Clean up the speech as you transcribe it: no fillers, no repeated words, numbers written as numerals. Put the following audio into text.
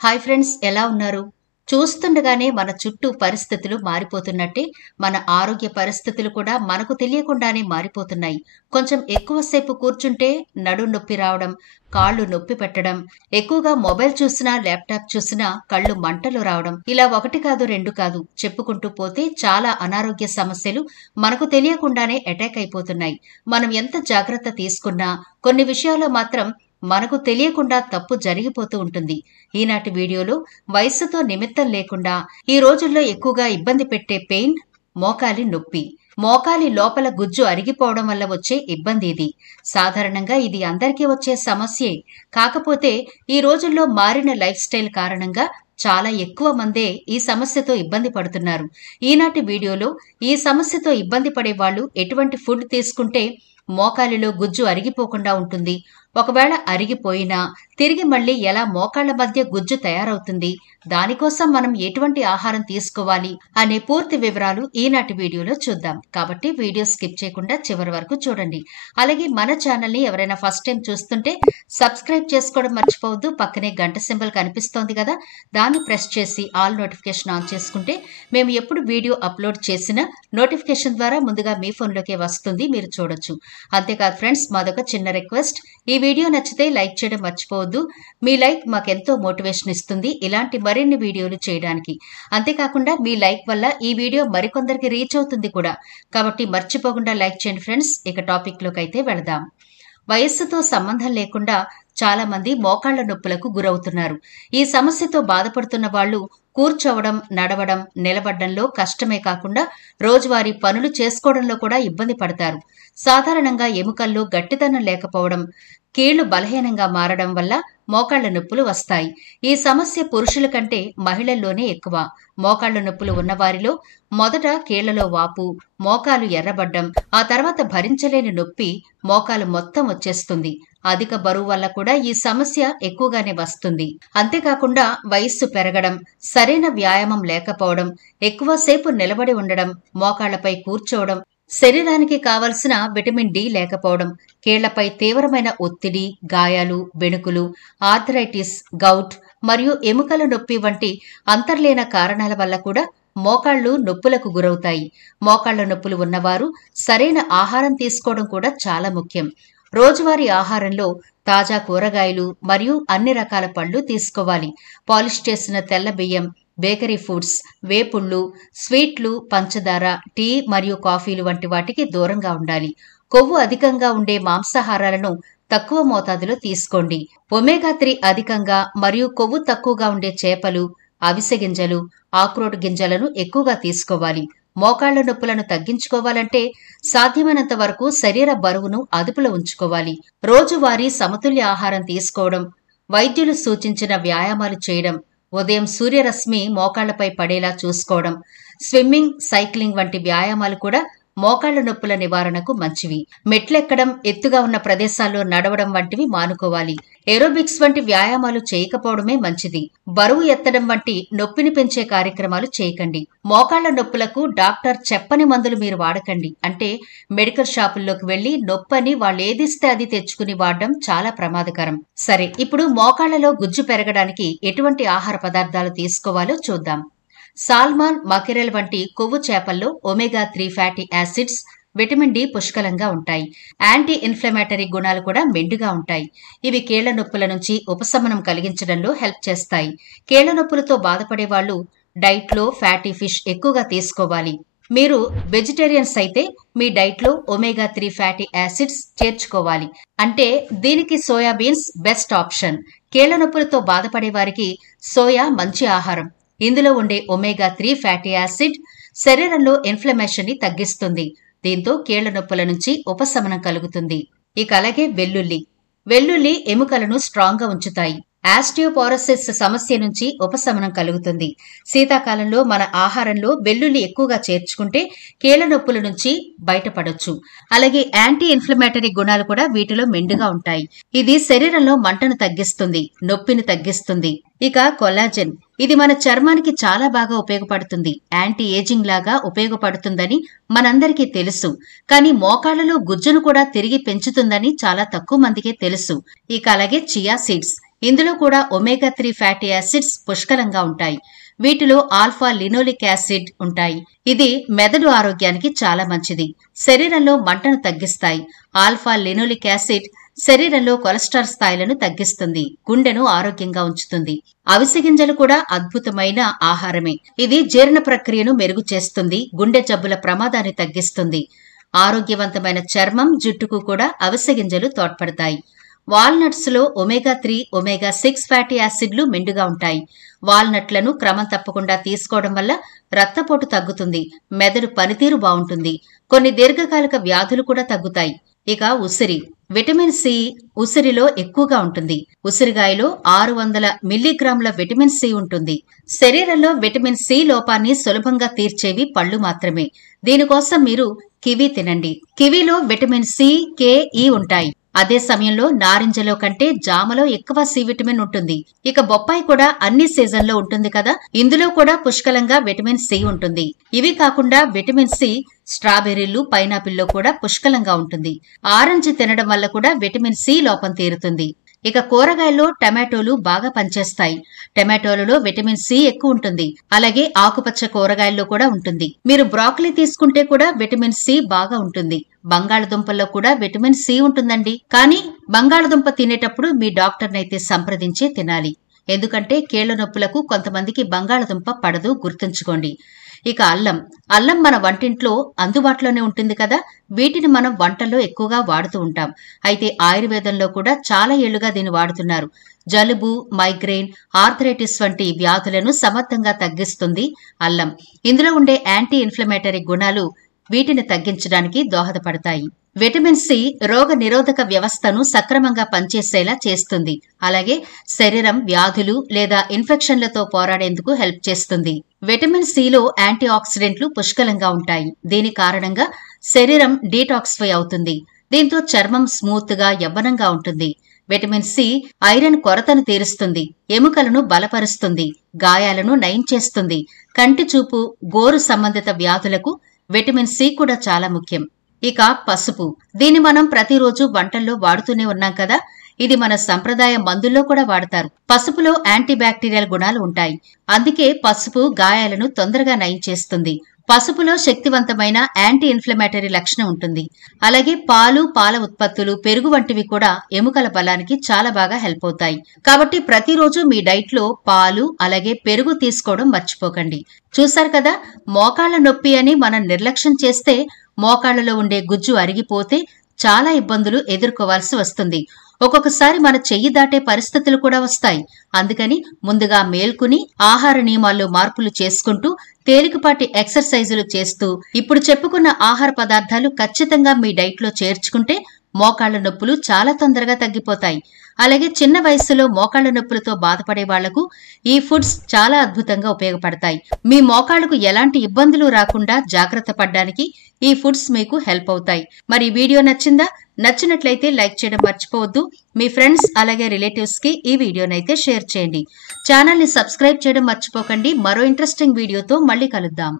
Hi friends, ఎలా ఉన్నారు? చూస్తుండగానే మన చుట్టూ పరిస్థితులు మారిపోతున్నట్టే మన ఆరోగ్య పరిస్థితులు కూడా మనకు తెలియకుండానే మారిపోతున్నాయి. కొంచెం ఎక్కువసేపు కూర్చుంటే నడుం నొప్పి రావడం, కాళ్ళు నొప్పి పెట్టడం, ఎక్కువగా మొబైల్ చూసినా ల్యాప్టాప్ చూసినా కళ్ళు మంటలు రావడం, ఇలా ఒకటి కాదు రెండు కాదు చెప్పుకుంటూ పోతే చాలా అనారోగ్య సమస్యలు మనకు తెలియకుండానే అటాక్ అయిపోతున్నాయి. మనం ఎంత జాగ్రత్త తీసుకున్నా కొన్ని విషయాల్లో మాత్రం మనకు తెలియకుండా తప్పు జరిగిపోతూ ఉంటుంది. ఈనాటి వీడియోలో వయస్సుతో నిమిత్తం లేకుండా ఈ రోజుల్లో ఎక్కువగా ఇబ్బంది పెట్టే పెయిన్ మోకాలి నొప్పి. మోకాలి లోపల గుజ్జు అరిగిపోవడం వల్ల వచ్చే ఇబ్బంది ఇది. సాధారణంగా ఇది అందరికీ వచ్చే సమస్యే. కాకపోతే ఈ రోజుల్లో మారిన లైఫ్ స్టైల్ కారణంగా చాలా ఎక్కువ మందే ఈ సమస్యతో ఇబ్బంది పడుతున్నారు. ఈనాటి వీడియోలో ఈ సమస్యతో ఇబ్బంది పడే వాళ్ళు ఎటువంటి ఫుడ్ తీసుకుంటే మోకాలిలో గుజ్జు అరిగిపోకుండా ఉంటుంది, ఒకవేళ అరిగిపోయినా తిరిగి మళ్ళీ ఎలా మోకాళ్ల మధ్య గుజ్జు తయారవుతుంది, దానికోసం మనం ఎటువంటి ఆహారం తీసుకోవాలి అనే పూర్తి వివరాలు ఈనాటి వీడియోలో చూద్దాం. కాబట్టి వీడియో స్కిప్ చేయకుండా చివరి వరకు చూడండి. అలాగే మన ఛానల్ ని ఎవరైనా ఫస్ట్ టైం చూస్తుంటే సబ్స్క్రైబ్ చేసుకోవడం మర్చిపోవద్దు. పక్కనే గంట సింబల్ కనిపిస్తోంది కదా, దాన్ని ప్రెస్ చేసి ఆల్ నోటిఫికేషన్ ఆన్ చేసుకుంటే మేము ఎప్పుడు వీడియో అప్లోడ్ చేసినా నోటిఫికేషన్ ద్వారా ముందుగా మీ ఫోన్లోకే వస్తుంది, మీరు చూడొచ్చు. అంతేకాదు ఫ్రెండ్స్, మాదొక చిన్న రిక్వెస్ట్, ఈ వీడియో నచ్చితే లైక్ చేయడం మర్చిపోవద్దు. మీ లైక్ మాకెంతో మోటివేషన్ ఇస్తుంది ఇలాంటి మరిన్ని వీడియోలు చేయడానికి. అంతేకాకుండా మీ లైక్ వల్ల ఈ వీడియో మరికొందరికి రీచ్ అవుతుంది కూడా. కాబట్టి మర్చిపోకుండా లైక్ చేయండి ఫ్రెండ్స్. ఇక టాపిక్ లోకి అయితే వెళదాం. వయస్సుతో సంబంధం లేకుండా చాలా మంది మోకాళ్ల నొప్పులకు గురవుతున్నారు. ఈ సమస్యతో బాధపడుతున్న వాళ్ళు కూర్చోవడం, నడవడం, నిలబడడంలో కష్టమే కాకుండా రోజువారీ పనులు చేసుకోవడంలో కూడా ఇబ్బంది పడతారు. సాధారణంగా ఎముకల్లో గట్టిదనం లేకపోవడం, కీళ్లు బలహీనంగా మారడం వల్ల మోకాళ్ల నొప్పులు వస్తాయి. ఈ సమస్య పురుషుల కంటే మహిళల్లోనే ఎక్కువ. మోకాళ్ల నొప్పులు ఉన్నవారిలో మొదట కీళ్లలో వాపు, మోకాలు ఎర్రబడ్డం, ఆ తర్వాత భరించలేని నొప్పి మోకాలు మొత్తం వచ్చేస్తుంది. అధిక బరువు వల్ల కూడా ఈ సమస్య ఎక్కువగానే వస్తుంది. అంతేకాకుండా వయస్సు పెరగడం, సరైన వ్యాయామం లేకపోవడం, ఎక్కువసేపు నిలబడి ఉండడం, మోకాళ్లపై కూర్చోవడం, శరీరానికి కావలసిన విటమిన్ డి లేకపోవడం, కీళ్లపై తీవ్రమైన ఒత్తిడి, గాయాలు, బెణుకులు, ఆర్థరైటిస్, గౌట్ మరియు ఎముకల నొప్పి వంటి అంతర్లీన కారణాల వల్ల కూడా మోకాళ్లు నొప్పులకు గురవుతాయి. మోకాళ్ల నొప్పులు ఉన్నవారు సరైన ఆహారం తీసుకోవడం కూడా చాలా ముఖ్యం. రోజువారీ ఆహారంలో తాజా కూరగాయలు మరియు అన్ని రకాల పళ్లు తీసుకోవాలి. పాలిష్ చేసిన తెల్ల బియ్యం, బేకరీ ఫుడ్స్, వేపుళ్లు, స్వీట్లు, పంచదార, టీ మరియు కాఫీలు వంటి వాటికి దూరంగా ఉండాలి. కొవ్వు అధికంగా ఉండే మాంసాహారాలను తక్కువ మోతాదులో తీసుకోండి. ఒమేగా 3 అధికంగా మరియు కొవ్వు తక్కువగా ఉండే చేపలు, అవిసె గింజలు, ఆక్రోట్ గింజలను ఎక్కువగా తీసుకోవాలి. మోకాళ్ల నొప్పులను తగ్గించుకోవాలంటే సాధ్యమైనంత వరకు శరీర బరువును అదుపులో ఉంచుకోవాలి. రోజువారీ సమతుల్య ఆహారం తీసుకోవడం, వైద్యులు సూచించిన వ్యాయామాలు చేయడం, ఉదయం సూర్యరశ్మి మోకాళ్లపై పడేలా చూసుకోవడం, స్విమ్మింగ్, సైక్లింగ్ వంటి వ్యాయామాలు కూడా మోకాళ్ల నొప్పుల నివారణకు మంచివి. మెట్లెక్కడం, ఎత్తుగా ఉన్న ప్రదేశాల్లో నడవడం వంటివి మానుకోవాలి. ఏరోబిక్స్ వంటి వ్యాయామాలు చేయకపోవడమే మంచిది. బరువు ఎత్తడం వంటి నొప్పిని పెంచే కార్యక్రమాలు చేయకండి. మోకాళ్ల నొప్పులకు డాక్టర్ చెప్పని మందులు మీరు వాడకండి. అంటే మెడికల్ షాపుల్లోకి వెళ్లి నొప్పని వాళ్ళు ఏదిస్తే అది తెచ్చుకుని వాడడం చాలా ప్రమాదకరం. సరే, ఇప్పుడు మోకాళ్లలో గుజ్జు పెరగడానికి ఎటువంటి ఆహార పదార్థాలు తీసుకోవాలో చూద్దాం. సాల్మాన్, మకెరెల్ వంటి కొవ్వు చేపల్లో omega 3 fatty acids, vitamin D పుష్కలంగా ఉంటాయి. యాంటీ ఇన్ఫ్లమేటరీ గుణాలు కూడా మెండుగా ఉంటాయి. ఇవి కీళ్ల నొప్పుల నుంచి ఉపశమనం కలిగించడంలో హెల్ప్ చేస్తాయి. కీళ్ల నొప్పులతో బాధపడే వాళ్ళు డైట్లో ఫ్యాటీ ఫిష్ ఎక్కువగా తీసుకోవాలి. మీరు వెజిటేరియన్స్ అయితే మీ డైట్లో ఒమేగా 3 ఫ్యాటీ యాసిడ్స్ చేర్చుకోవాలి. అంటే దీనికి సోయాబీన్స్ బెస్ట్ ఆప్షన్. కీళ్ల నొప్పులతో బాధపడే వారికి సోయా మంచి ఆహారం. ఇందులో ఉండే ఒమేగా 3 ఫ్యాటీ యాసిడ్ శరీరంలో ఇన్ఫ్లమేషన్ ని తగ్గిస్తుంది. దీంతో కీళ్ల నొప్పుల నుంచి ఉపశమనం కలుగుతుంది. ఇక అలాగే వెల్లుల్లి ఎముకలను స్ట్రాంగ్ గా ఉంచుతాయి. ఆస్టియోపోరోసిస్ సమస్య నుంచి ఉపశమనం కలుగుతుంది. శీతాకాలంలో మన ఆహారంలో వెల్లుల్లి ఎక్కువగా చేర్చుకుంటే కీళ్ల నొప్పుల నుంచి బయటపడొచ్చు. అలాగే యాంటీ ఇన్ఫ్లమేటరీ గుణాలు కూడా వీటిలో మెండుగా ఉంటాయి. ఇది శరీరంలో మంటను తగ్గిస్తుంది, నొప్పిని తగ్గిస్తుంది. ఇక కొల్లాజెన్, ఇది మన చర్మానికి చాలా బాగా ఉపయోగపడుతుంది. యాంటీ ఏజింగ్ లాగా ఉపయోగపడుతుందని మనందరికీ తెలుసు. కానీ మోకాళ్లలో గుజ్జును కూడా తిరిగి పెంచుతుందని చాలా తక్కువ మందికే తెలుసు. ఇక అలాగే చియా సీడ్స్, ఇందులో కూడా ఒమేగా 3 ఫ్యాటీ యాసిడ్స్ పుష్కలంగా ఉంటాయి. వీటిలో ఆల్ఫా లినోలిక్ యాసిడ్ ఉంటాయి. ఇది మెదడు ఆరోగ్యానికి చాలా మంచిది. శరీరంలో మంటను తగ్గిస్తాయి. ఆల్ఫా లినోలిక్ యాసిడ్ శరీరంలో కొలెస్ట్రాల్ స్థాయిలను తగ్గిస్తుంది. గుండెను ఆరోగ్యంగా ఉంచుతుంది. అవిసె గింజలు కూడా అద్భుతమైన ఆహారమే. ఇది జీర్ణ ప్రక్రియను మెరుగు చేస్తుంది. గుండె జబ్బుల ప్రమాదాన్ని తగ్గిస్తుంది. ఆరోగ్యవంతమైన చర్మం, జుట్టుకు కూడా అవిసె గింజలు తోడ్పడతాయి. వాల్నట్స్ లో ఒమేగా 3, ఒమేగా 6 ఫ్యాటీ యాసిడ్లు మెండుగా ఉంటాయి. వాల్నట్లను క్రమం తప్పకుండా తీసుకోవడం వల్ల రక్తపోటు తగ్గుతుంది. మెదడు పనితీరు బాగుంటుంది. కొన్ని దీర్ఘకాలిక వ్యాధులు కూడా తగ్గుతాయి. ఇక ఉసిరి. విటమిన్ సి ఉసిరిలో ఎక్కువగా ఉంటుంది. ఉసిరికాయలో 600 మిల్లీగ్రాముల విటమిన్ సి ఉంటుంది. శరీరంలో విటమిన్ సి లోపాన్ని సులభంగా తీర్చేవి పళ్ళు మాత్రమే. దీనికోసం మీరు కివి తినండి. కివిలో విటమిన్ సి, కే, ఈ ఉంటాయి. అదే సమయంలో నారింజలో కంటే జామలో ఎక్కువ సి విటమిన్ ఉంటుంది. ఇక బొప్పాయి కూడా అన్ని సీజన్లో ఉంటుంది కదా, ఇందులో కూడా పుష్కలంగా విటమిన్ సి ఉంటుంది. ఇవి కాకుండా విటమిన్ సి స్ట్రాబెర్రీలు, పైనాపిల్లో కూడా పుష్కలంగా ఉంటుంది. ఆరెంజ్ తినడం వల్ల కూడా విటమిన్ సి లోపం తీరుతుంది. ఇక కూరగాయల్లో టమాటోలు బాగా పనిచేస్తాయి. టమాటోలలో విటమిన్ సి ఎక్కువ ఉంటుంది. అలాగే ఆకుపచ్చ కూరగాయల్లో కూడా ఉంటుంది. మీరు బ్రాకలీ తీసుకుంటే కూడా విటమిన్ సి బాగా ఉంటుంది. బంగాళదుంపల్లో కూడా విటమిన్ సి ఉంటుందండి. కానీ బంగాళదుంప తినేటప్పుడు మీ డాక్టర్నైతే సంప్రదించే తినాలి. ఎందుకంటే కీళ్ల నొప్పులకు కొంతమందికి బంగాళదుంప పడదు, గుర్తుంచుకోండి. ఇక అల్లం మన వంటింట్లో అందుబాటులోనే ఉంటుంది కదా. వీటిని మనం వంటల్లో ఎక్కువగా వాడుతూ ఉంటాం. అయితే ఆయుర్వేదంలో కూడా చాలా ఏళ్లుగా దీన్ని వాడుతున్నారు. జలుబు, మైగ్రెయిన్, ఆర్థరైటిస్ వంటి వ్యాధులను సమర్థంగా తగ్గిస్తుంది అల్లం. ఇందులో ఉండే యాంటీ ఇన్ఫ్లమేటరీ గుణాలు వీటిని తగ్గించడానికి దోహదపడతాయి. విటమిన్ సి రోగ నిరోధక వ్యవస్థను సక్రమంగా పనిచేసేలా చేస్తుంది. అలాగే శరీరం వ్యాధులు లేదా ఇన్ఫెక్షన్లతో పోరాడేందుకు హెల్ప్ చేస్తుంది. విటమిన్ సిలో యాంటీ ఆక్సిడెంట్లు పుష్కలంగా ఉంటాయి. దీని కారణంగా శరీరం డీటాక్సిఫై అవుతుంది. దీంతో చర్మం స్మూత్ గా, యవ్వనంగా ఉంటుంది. విటమిన్ సి ఐరన్ కొరతను తీరుస్తుంది. ఎముకలను బలపరుస్తుంది. గాయాలను నయం చేస్తుంది. కంటి చూపు, గోరు సంబంధిత వ్యాధులకు విటమిన్ సి కూడా చాలా ముఖ్యం. ఇక పసుపు. దీన్ని మనం ప్రతిరోజు వంటల్లో వాడుతూనే ఉన్నాం కదా. ఇది మన సంప్రదాయ మందుల్లో కూడా వాడతారు. పసుపులో యాంటీ బ్యాక్టీరియల్ గుణాలు ఉంటాయి. అందుకే పసుపు గాయాలను తొందరగా నయం చేస్తుంది. పసుపులో శక్తివంతమైన యాంటీ ఇన్ఫ్లమేటరీ లక్షణం ఉంటుంది. అలాగే పాలు, పాల ఉత్పత్తులు, పెరుగు వంటివి కూడా ఎముకల బలానికి చాలా బాగా హెల్ప్ అవుతాయి. కాబట్టి ప్రతిరోజు మీ డైట్ లో పాలు అలాగే పెరుగు తీసుకోవడం మర్చిపోకండి. చూశారు కదా, మోకాళ్ల నొప్పి అని మనం నిర్లక్ష్యం చేస్తే మోకాళ్లలో ఉండే గుజ్జు అరిగిపోతే చాలా ఇబ్బందులు ఎదుర్కోవాల్సి వస్తుంది. ఒక్కొక్కసారి మన చెయ్యి దాటే పరిస్థితులు కూడా వస్తాయి. అందుకని ముందుగా మేల్కుని ఆహార నియమాల్లో మార్పులు చేసుకుంటూ తేలికపాటి ఎక్సర్సైజులు చేస్తూ ఇప్పుడు చెప్పుకున్న ఆహార పదార్థాలు ఖచ్చితంగా మీ డైట్ లో చేర్చుకుంటే మోకాళ్ల నొప్పులు చాలా తొందరగా తగ్గిపోతాయి. అలాగే చిన్న వయస్సులో మోకాళ్ల నొప్పులతో బాధపడే వాళ్లకు ఈ ఫుడ్స్ చాలా అద్భుతంగా ఉపయోగపడతాయి. మీ మోకాళ్లకు ఎలాంటి ఇబ్బందులు రాకుండా జాగ్రత్త పడడానికి ఈ ఫుడ్స్ మీకు హెల్ప్ అవుతాయి. మరి ఈ వీడియో నచ్చిందా? నచ్చినట్లయితే లైక్ చేయడం మర్చిపోవద్దు. మీ ఫ్రెండ్స్ అలాగే రిలేటివ్స్ కి ఈ వీడియోనైతే షేర్ చేయండి. ఛానల్ ని సబ్స్క్రైబ్ చేయడం మర్చిపోకండి. మరో ఇంట్రెస్టింగ్ వీడియోతో మళ్ళీ కలుద్దాం.